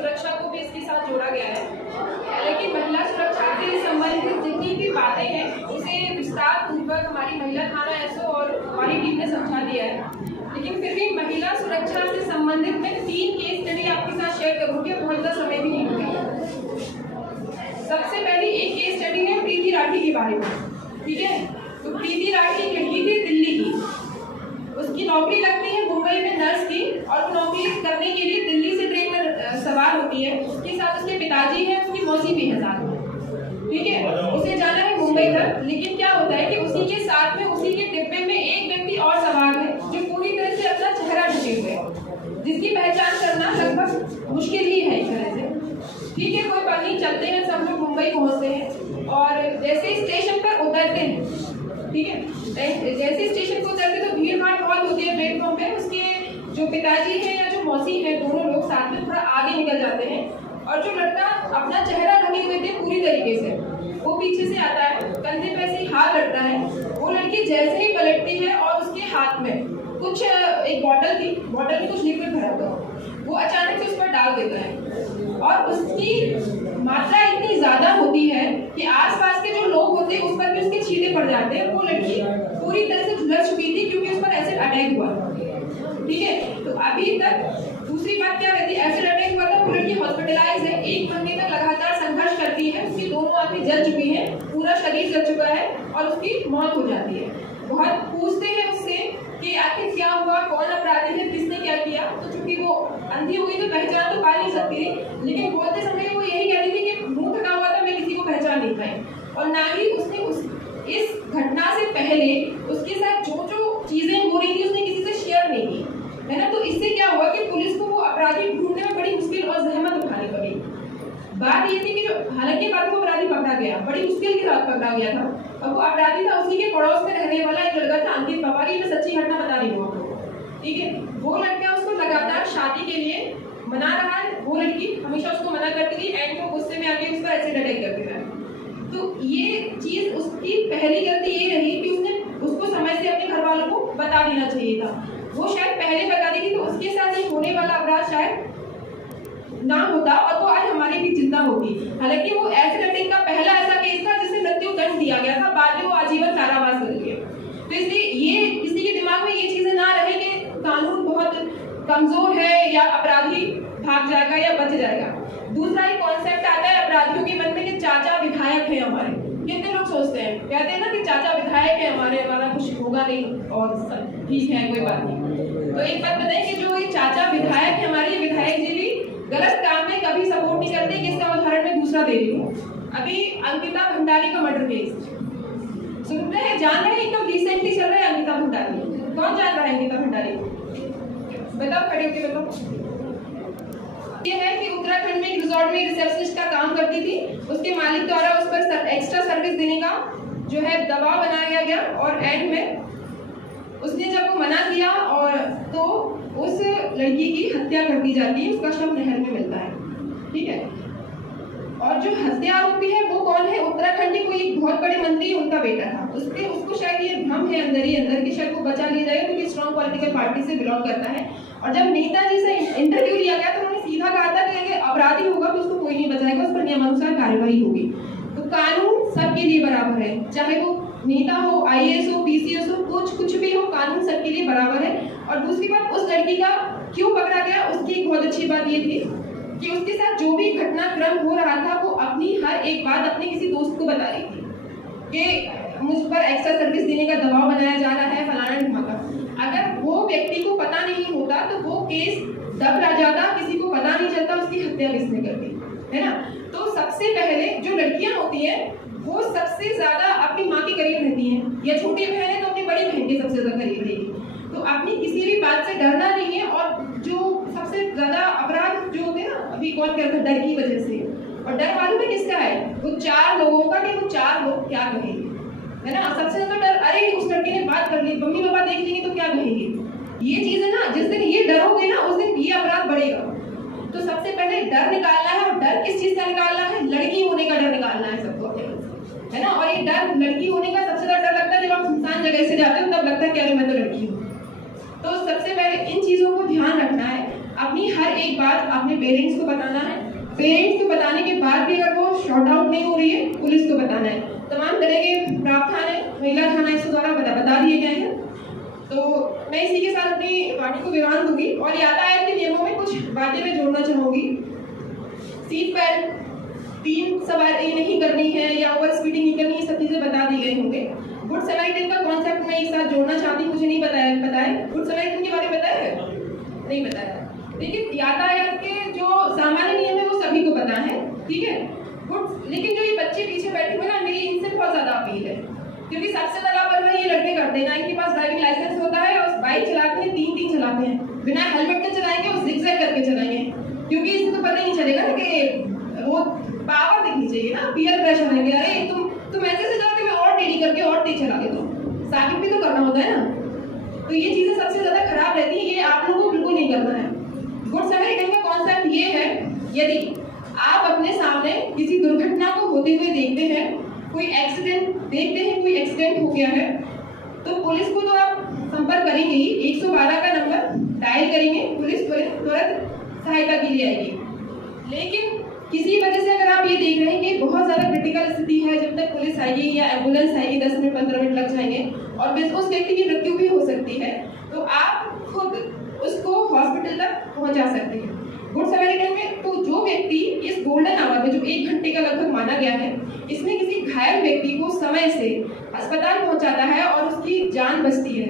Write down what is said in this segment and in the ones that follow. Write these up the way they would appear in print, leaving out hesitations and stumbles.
सुरक्षा को भी इसके साथ जोड़ा गया है। लेकिन महिला सुरक्षा से संबंधित जितनी भी बातें हैं उसे विस्तार पूर्वक हमारी महिला थाना एसओ और हमारी टीम ने समझा दिया है। लेकिन फिर भी महिला सुरक्षा से संबंधित मैं 3 केस स्टडी आपके साथ शेयर करूँगी, बहुत ज़्यादा समय भी नहीं होगा। सबसे पहले एक केस स्टडी है प्रीति राठी के बारे में, ठीक है। तो प्रीति राठी एक लड़की थी दिल्ली की, उसकी नौकरी लगती है मुंबई में नर्स की, और वो नौकरी करने के लिए दिल्ली से ट्रेन में सवार होती है। उसके साथ उसके पिताजी हैं, उसकी मौसी भी है साथ में, ठीक है। उसे जाना है मुंबई तक, लेकिन क्या होता है कि उसी के साथ में उसी के डिब्बे में एक व्यक्ति और सवार है जो पूरी तरह से अपना चेहरा ढके हुए है, जिसकी पहचान करना लगभग मुश्किल ही है एक तरह से, ठीक है। कोई बात नहीं, चलते हैं, सब लोग मुंबई पहुंचते हैं और जैसे स्टेशन पर उतरते हैं, ठीक है, जैसे स्टेशन को उतरते तो भीड़ भाड़ बहुत होती है प्लेटफॉर्म पे। उसके जो पिताजी हैं या जो मौसी है, दोनों लोग साथ में थोड़ा आगे निकल जाते हैं, और जो लड़का अपना चेहरा ढके हुए थे पूरी तरीके से, वो पीछे से आता है, कंधे पे से हाथ रखता है। वो लड़की जैसे ही पलटती है और उसके हाथ में कुछ एक बॉटल थी, बॉटल में कुछ लिक्विड भरा हुआ, वो अचानक से उस पर डाल देता है, और उसकी मात्रा इतनी ज्यादा होती है कि आसपास के जो लोग होते हैं उस पर भी उसके छींटे पड़ जाते हैं। वो लड़की पूरी तरह से झुलस चुकी थी क्योंकि उस पर एसिड अटैक हुआ, ठीक है। तो अभी तक दूसरी बात क्या रहती है, एसिड अटैक हुआ था, वो लड़की हॉस्पिटलाइज है, 1 महीने तक लगातार संघर्ष करती है, उसकी दोनों आंखें जल चुकी हैं, पूरा शरीर जल चुका है और उसकी मौत हो जाती है। बहुत पूछते हैं उससे कि आखिर क्या हुआ, कौन अपराधी है, किसने क्या किया। तो चूंकि वो अंधी हुई तो पहचान तो पा नहीं सकती थी, लेकिन बोलते समय वो यही कहती थी कि मुंह ढका हुआ था, मैं किसी को पहचान नहीं पाई, और ना ही उसने इस घटना से पहले उसके साथ जो जो चीजें हो रही थी उसने किसी से शेयर नहीं की, है ना। तो इससे क्या हुआ कि पुलिस को वो अपराधी ढूंढने में बड़ी मुश्किल और जहमत उठानी पड़ी। बात ये थी कि जो हालांकि बाद में अपराधी पकड़ा गया, बड़ी मुश्किल के साथ पकड़ा गया था, और वो अपराधी था उसी के पड़ोस में रहने वाला एक लड़का था अंकित पवार। मैं सच्ची घटना बता रही हूँ आपको, ठीक है। वो लड़का उसको लगातार शादी के लिए मना रहा है, वो लड़की हमेशा उसको मना करती थी, एंड में गुस्से में आके उस पर एसिड अटैक कर देता है। तो ये चीज उसकी पहली गलती ये रही कि उसने उसको समय से अपने घर वालों को बता देना चाहिए था। वो शायद पहले बता दी थी तो उसके साथ ये होने वाला अपराध शायद ना होता और वो आज हमारी भी चिंता होगी। हालांकि वो एसिड अटैक का पहला ऐसा केस था जिसे मृत्यु दंड दिया गया था, बाद में वो आजीवन कारावास कर गया। तो इसलिए ये किसी के दिमाग में ये चीजें ना रहे कि कानून बहुत कमजोर है या अपराधी भाग जाएगा या बच जाएगा। दूसरा एक कॉन्सेप्ट आता है अपराधियों के मन में कि चाचा विधायक है हमारे। कितने लोग सोचते हैं, कहते हैं ना कि चाचा विधायक है हमारे, हमारा कुछ होगा नहीं और ठीक है कोई बात नहीं। तो एक बात बताएं कि जो ये चाचा विधायक है हमारे, विधायक जी भी गलत काम में कभी सपोर्ट नहीं करते। किसका उदाहरण मैं दूसरा दे रही हूँ, अभी अंकिता भंडारी का मर्डर केस सुन रहे हैं, जान रहे हैं, एकदम रिसेंटली चल रहा है अंकिता भंडारी। कौन जान रहा है अंकिता भंडारी को? बताओ, खड़े होके बताओ। ये है कि उत्तराखंड में एक रिजॉर्ट में रिसेप्शनिस्ट का काम करती थी, उसके मालिक द्वारा उस पर एक्स्ट्रा सर्विस देने का जो है दबाव बनाया गया, और एंड में उसने जब वो मना किया और तो उस लड़की की हत्या कर दी जाती है, उसका शव नहर में मिलता है, ठीक है। और जो हत्या आरोपी है वो कौन है? उत्तराखंड के कोई एक बहुत बड़े मंत्री, उनका बेटा था। उसको शायद ये भ्रम है अंदर ही अंदर कि शायद वो बचा लिया जाएगा क्योंकि स्ट्रॉन्ग पॉलिटिकल पार्टी से बिलोंग करता है। और जब नेताजी से इंटरव्यू लिया गया तो उन्होंने सीधा कहा था कि अपराधी होगा तो उसको कोई नहीं बचाएगा, उस पर नियमानुसार कार्यवाही होगी। तो कानून सबके लिए बराबर है, चाहे वो नेता हो, IAS हो, PCS हो, कुछ भी हो, कानून सबके लिए बराबर है। और दूसरी बात, उस लड़की का क्यों पकड़ा गया, उसकी एक बहुत अच्छी बात ये थी कि उसके साथ जो भी घटनाक्रम हो रहा था वो अपनी हर एक बात अपने किसी दोस्त को बता रही थी कि मुझ पर एक्स्ट्रा सर्विस देने का दबाव बनाया जा रहा है, फलाना ढिमाका। अगर वो व्यक्ति को पता नहीं होता तो वो केस दब रह जाता, किसी को पता नहीं चलता उसकी हत्या किसने कर दी, है ना। तो सबसे पहले जो लड़कियां होती हैं वो सबसे ज्यादा अपनी माँ के करीब रहती हैं, या छोटी बहन है तो अपनी बड़ी बहन के सबसे ज्यादा करीब रहेगी। तो अपनी किसी भी बात से डरना नहीं है। और जो सबसे ज्यादा अपराध जो होते हैं ना, अभी कौन करता है, डर की वजह से। और डर मालूम है किसका है? वो 4 लोगों का कि वो 4 लोग क्या कहेंगे, है ना। सबसे ज्यादा डर, अरे उस लड़की ने बात कर ली, मम्मी पापा देख लेंगे तो क्या कहेंगे। ये चीज है ना, जिस दिन ये डरोगे ना उस दिन ये अपराध बढ़ेगा। तो सबसे पहले डर निकालना है। और डर किस चीज का निकालना है? लड़की होने का डर निकालना है सबको, है ना। और ये डर लड़की होने का सबसे ज्यादा डर लगता है जब आप सुनसान जगह से जाते हो, तब लगता है कि अरे मैं तो लड़की हूँ। तो सबसे पहले इन चीजों को ध्यान रखना है। अपनी हर एक बात अपने पेरेंट्स को बताना है। पेरेंट्स को बताने के बाद भी अगर वो शॉर्ट आउट नहीं हो रही है, पुलिस को बताना है। तमाम तरह के प्रावधान है महिला थाना इसके द्वारा बता दिए गए हैं। तो मैं इसी के साथ अपनी वाणी को विराम दूंगी और यातायात के नियमों में कुछ बातें मैं जोड़ना चाहूंगी। सीट बेल्ट, 3 सवारी नहीं करनी है या ओवर स्पीडिंग नहीं करनी है, सब चीजें बता दी गई होंगे। गुड समैरिटन का कॉन्सेप्ट मैं एक साथ जोड़ना चाहती हूँ, मुझे नहीं पता है गुड समैरिटन के बारे में बताया है? नहीं बताया। लेकिन यातायात के जो सामान्य नियम है वो सभी को पता है, ठीक है। लेकिन जो ये बच्चे पीछे बैठे हुए ना, मेरी इनसे बहुत ज्यादा अपील है, क्योंकि सबसे ज्यादा लापरवाही ये लड़के करते हैं ना। इनके पास ड्राइविंग लाइसेंस होता है और बाइक चलाते हैं, 3 चलाते हैं, बिना हेलमेट के चलाएंगे और जिगजैग करके चलाएंगे, क्योंकि इससे तो पता ही नहीं चलेगा ना कि वो पावर दिखनी चाहिए ना, पीयर प्रेशर है कि अरे तुम ऐसे से जाओगे, मैं और टेढ़ी करके और तेज चला देता हूँ, साबित भी तो करना होता है ना। तो ये चीजें सबसे ज्यादा खराब रहती है, ये आप लोगों को बिल्कुल नहीं करना है। गुड समैरिटन का कॉन्सेप्ट ये है, यदि आप अपने सामने किसी दुर्घटना को होते हुए देखते हैं, कोई एक्सीडेंट हो गया है, तो पुलिस को तो आप संपर्क करेंगे ही, 112 का नंबर डायल करेंगे, पुलिस तुरंत सहायता के लिए आएगी। लेकिन किसी वजह से अगर आप ये देख रहे हैं कि बहुत ज़्यादा क्रिटिकल स्थिति है, जब तक पुलिस आएगी या एम्बुलेंस आएगी 10 मिनट 15 मिनट लग जाएंगे और उस व्यक्ति की मृत्यु भी हो सकती है, तो आप खुद उसको हॉस्पिटल तक पहुंचा सकते हैं। गुड समैरिटन में तो जो व्यक्ति इस गोल्डन आवर में, जो 1 घंटे का लगभग माना गया है, इसमें किसी घायल व्यक्ति को समय से अस्पताल पहुंचाता है और उसकी जान बचती है,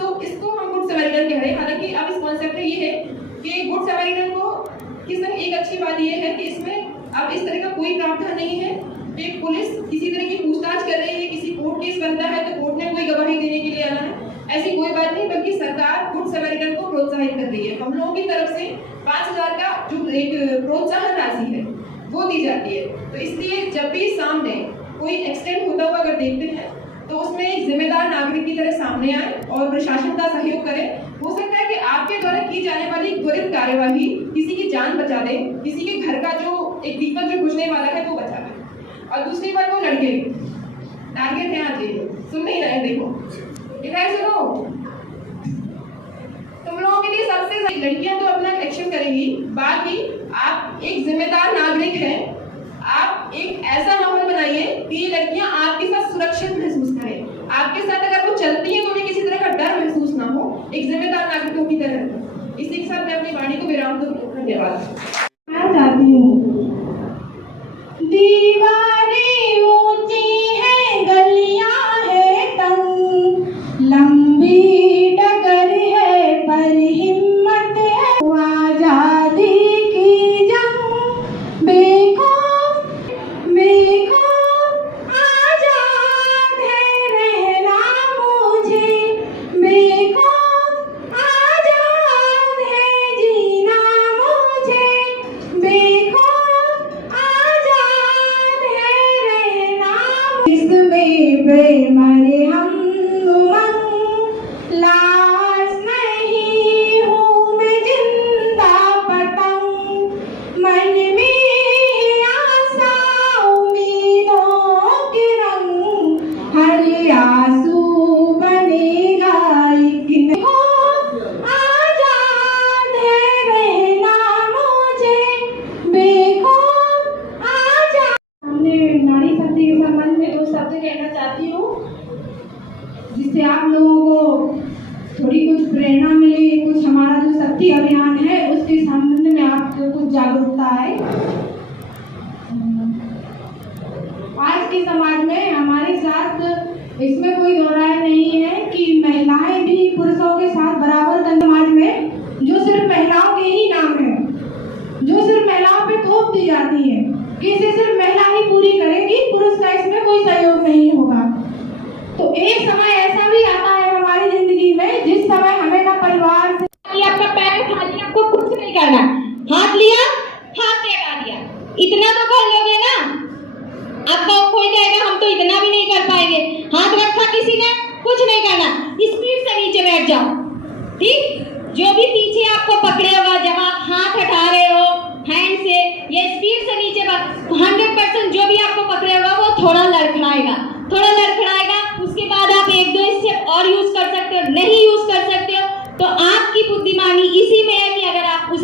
तो इसको हम गुड समैरिटन कह रहे हैं। हालांकि अब इस कॉन्सेप्ट में ये है कि गुड समैरिटन को एक अच्छी बात ये है कि इसमें अब इस तरह का कोई प्रावधान नहीं है कि पुलिस किसी तरह की पूछताछ कर रही है, किसी कोर्ट केस बनता है तो कोर्ट में कोई गवाही देने के लिए आना है, ऐसी कोई बात नहीं, बल्कि सरकार गुड समैरिटन को प्रोत्साहित कर रही है। हम लोगों की तरफ से 5,000 का जो एक प्रोत्साहन राशि है वो दी जाती है। तो इसलिए जब भी सामने कोई एक्सीडेंट होता हुआ अगर देखते हैं तो उसमें एक जिम्मेदार नागरिक की तरह सामने आए और प्रशासन का सहयोग करें। हो सकता है कि आपके द्वारा की जाने वाली त्वरित कार्यवाही किसी की जान बचा दे, किसी के घर का जो एक दीपक जो बुझने वाला है वो बचा दे। और दूसरी बात, वो लड़के टारगेट है, आज सुन नहीं रहे, देखो इधर सुनो, तुम लोगों के लिए सबसे लड़कियां तो अपना एक्शन करेंगी, बाकी आप एक जिम्मेदार नागरिक हैं, आप एक ऐसा माहौल बनाइए कि ये लड़कियां आपके साथ सुरक्षित महसूस करें, आपके साथ अगर वो चलती हैं तो उन्हें किसी तरह का डर महसूस ना हो, एक जिम्मेदार नागरिकों की तरह। इसी के साथ मैं अपनी वाणी को विराम दूं। धन्यवाद। मैं चाहती हूँ, दीवारें ऊंची हैं, गलियां है तंग, लंबी डगर है पर हिम्मत है, आजादी की जंग बेखौफ आजाद है रहना मुझे, बेखौफ आजाद है जीना मुझे, बेखौफ आजाद है रहना, इसमें बेमरे हम लाश नहीं हूँ मैं जिंदा पतंग, मन में है आशा उम्मीदों के रंग, हर आंसू बनेगा एक आजाद है रहना मुझे, बेखौफ आजाद। हमने नारी शक्ति के संबंध में 2 शब्द कहना चाहती हूँ, जिससे आप लोगों को थोड़ी कुछ प्रेरणा मिले, कुछ हमारा जो शक्ति अभियान है उसके संबंध में आपको कुछ जागरूकता है। आज के समाज में हमारे साथ इसमें कोई दो राय नहीं है कि महिलाएं भी पुरुषों के साथ बराबर समाज में जो सिर्फ महिलाओं के ही नाम है, जो सिर्फ महिलाओं पे थोप दी जाती है कि इसे सिर्फ महिला ही पूरी करेगी, पुरुष का इसमें कोई सहयोग नहीं होगा। तो एक समय ऐसा भी आता है हमारी जिंदगी में जिस समय हमें ना परिवार से आपका पैर उठा लिया, आपको कुछ नहीं करना, हाथ लिया हाथ लगा दिया, इतना तो कर लोगे ना, आपका खोल जाएगा, हम तो इतना भी नहीं कर पाएंगे। हाथ रखा किसी ने, कुछ नहीं करना, स्पीड से नीचे बैठ जाओ, ठीक। जो भी पीछे आपको पकड़े होगा, जब आप हाथ हटा रहे हो हैंड से, ये स्पीड से नीचे 100% जो भी आपको पकड़े होगा वो थोड़ा लड़खड़ाएगा, उसके बाद आप 1-2 स्टेप और यूज कर सकते हो, नहीं यूज कर सकते हो तो आपकी बुद्धिमानी इसी में है कि अगर आप उस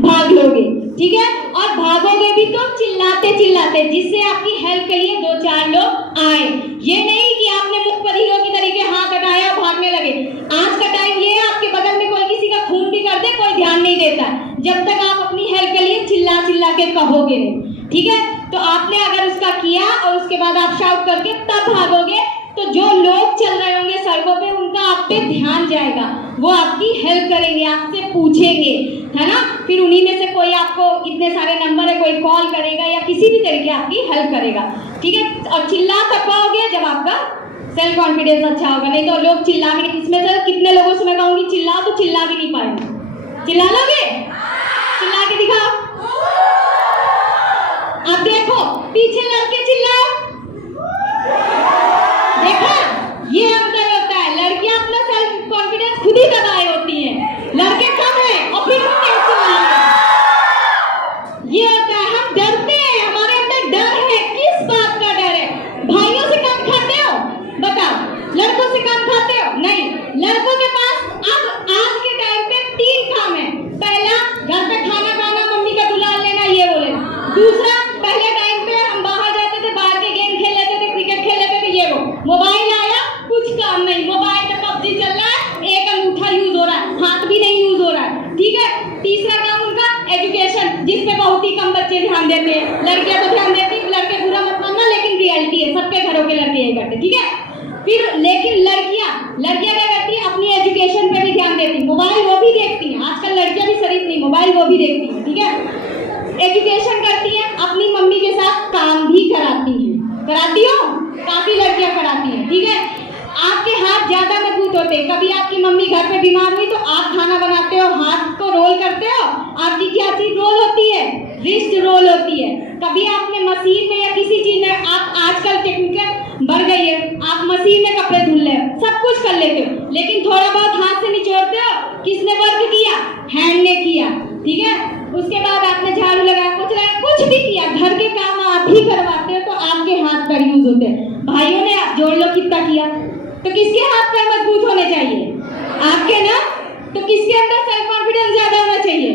भाग लोगे, ठीक है। और भागोगे भी तो चिल्लाते चिल्लाते, जिससे आपकी हेल्प के लिए 2-4 लोग आए। ये नहीं कि आपने मुख पर हीरो की तरीके हाथ हटाया भागने लगे। आज का टाइम ये है, आपके बगल में कोई किसी का खून भी कर दे कोई ध्यान नहीं देता, जब तक आप अपनी हेल्प के लिए चिल्ला चिल्ला के कहोगे नहीं, ठीक है। तो आपने अगर उसका किया और उसके बाद आप शाउट करके तब भागोगे, तो जो लोग चल रहे होंगे सड़कों पे उनका आप पे ध्यान जाएगा, वो आपकी हेल्प करेंगे, आपसे पूछेंगे, है ना। फिर उन्हीं में से कोई आपको, इतने सारे नंबर है, कोई कॉल करेगा या किसी भी तरीके आपकी हेल्प करेगा, ठीक है। और चिल्ला तब पाओगे जब आपका सेल्फ कॉन्फिडेंस अच्छा होगा, नहीं तो लोग चिल्ला भी नहीं। इसमें से कितने लोगों से मैं कहूँगी चिल्लाओ तो चिल्ला भी नहीं पाएंगे। चिल्ला लोगे? चिल्ला के दिखाओ। अब देखो पीछे लड़के चिल्लाओ, देखा ये अंतर होता है। लड़कियां अपना सेल्फ कॉन्फिडेंस खुद ही दबाए होती हैं, लड़के कम है और फिर हम तेज चिल्लाएंगे। ये होता है, हम डरते हैं, हमारे अंदर डर है। किस बात का डर है? भाइयों से कम खाते हो? बताओ। लड़कों से कम खाते हो? नहीं। लड़कों के पास अब आज के टाइम पे 3 काम है। पहला, घर पे खाना खाना, मम्मी का दुलार लेना, ये बोले। दूसरा, पहले टाइम पे हम बाहर जाते थे, बाहर के गेम खेल लेते थे, क्रिकेट खेल लेते थे, ये वो। मोबाइल आया, कुछ काम नहीं, मोबाइल में पबजी चल रहा है, एक अंगूठा यूज हो रहा है, हाथ भी नहीं यूज हो रहा है, ठीक है। तीसरा काम उनका एजुकेशन, जिस पे बहुत ही कम बच्चे ध्यान देते हैं। लड़कियां तो ध्यान देती हैं, लड़के बुरा मत मानना, लेकिन रियलिटी है, सबके घरों के लड़के यही करते, ठीक है। फिर लेकिन लड़कियां क्या करती है? अपनी एजुकेशन पे भी ध्यान देती, मोबाइल वो भी देखती हैं। आजकल लड़कियां भी शरीफ नहीं, मोबाइल वो भी देखती हैं, ठीक है। एजुकेशन करती हैं, अपनी मम्मी के साथ काम भी कराती हैं। कराती हो? काफी लड़कियां कराती हैं, ठीक है। आपके हाथ ज्यादा मजबूत होते हैं। कभी आपकी मम्मी घर पे बीमार हुई तो आप खाना बनाते हो, हाथ को रोल करते हो, आपकी क्या चीज रोल होती है? रिस्ट रोल होती है। कभी आपने मशीन में या किसी चीज में, आप आजकल टेक्निक बढ़ गई है, आप मशीन में कपड़े धुल ले, सब कुछ कर लेते हो, लेकिन थोड़ा बहुत हाथ से निचोड़ते हो। किसने वर्क किया? हैंड ने किया, ठीक है। उसके बाद आपने झाड़ू लगाया, कुछ भी किया, घर के काम आप ही करवाते हो, तो आपके हाथ पैर यूज होते हैं। भाइयों ने आप जोड़ लो कितना किया, तो किसके हाथ पैर मजबूत होने चाहिए? आपके ना। तो किसके अंदर सेल्फ कॉन्फिडेंस ज्यादा होना चाहिए?